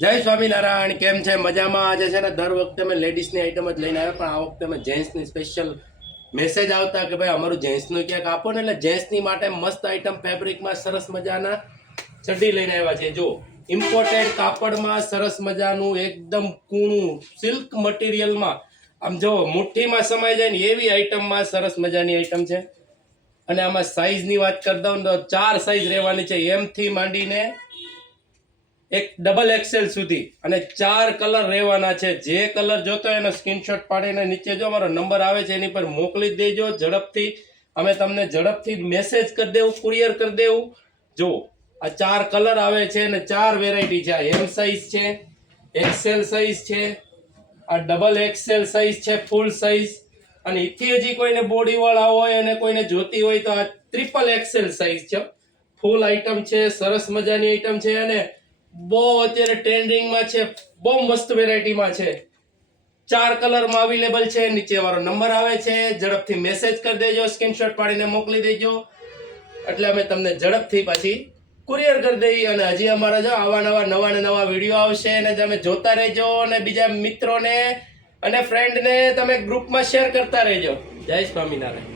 જય સ્વામિનારાયણ. કેમ છે? મજામાં? આજે છે ને દર વખતે અમે લેડીઝની આઈટમ જ લઈને આવ્યા, પણ આ વખતે અમે જેન્ટ્સની સ્પેશિયલ મેસેજ આવતા કે ભાઈ અમારું જેન્ટ્સનું ક્યાંક આપો ને, એટલે જેન્ટ્સની માટે મસ્ત આઈટમ ફેબ્રિકમાં સરસ મજાના ચડ્ડી લઈને આવ્યા છે. જો ઇમ્પોર્ટેડ કાપડમાં સરસ મજાનું એકદમ કૂણું સિલ્ક મટીરિયલમાં આમ જો મુઠ્ઠીમાં સમાઈ જાય ને એવી આઈટમમાં સરસ મજાની આઈટમ છે. અને આમાં સાઈઝની વાત કરી દઉં તો 4 સાઈઝ રહેવાની છે, એમ થી માંડીને એક ડબલ એક્સેલ સુધી, અને 4 કલર રહેવાના છે. જે કલર જોતો હોય એનો સ્ક્રીનશોટ પાડીને નીચે જો અમારો નંબર આવે છે એની પર મોકલી દેજો ઝડપથી. અમે તમને ઝડપથી મેસેજ કરી દેવું, કુરિયર કરી દેવું. જો આ 4 કલર આવે છે અને 4 વેરાયટી છે. આ એમ સાઈઝ છે, એક્સેલ સાઈઝ છે, આ ડબલ એક્સેલ સાઈઝ છે, ફૂલ સાઈઝ, અને એથી હજી કોઈને બોડી વાળા હોય અને કોઈને જોતી હોય તો આ ટ્રિપલ એક્સેલ સાઈઝ છે. ફૂલ આઈટમ છે, સરસ મજાની આઈટમ છે અને બહુ અત્યારે ટ્રેન્ડિંગમાં છે. બહુ મસ્ત વેરાયટીમાં છે. 4 કલરમાં અવેલેબલ છે. નીચે વાળો નંબર આવે છે, ઝડપથી મેસેજ કરી દેજો, સ્ક્રીનશોટ પાડીને મોકલી દેજો, એટલે અમે તમને ઝડપથી પાછી કુરિયર કરી દઈએ. અને હજી અમારા જો નવા નવા વિડીયો આવશે અને તમે જોતા રહેજો, અને બીજા મિત્રોને અને ફ્રેન્ડને તમે ગ્રુપમાં શેર કરતા રહેજો. જય સ્વામિનારાયણ.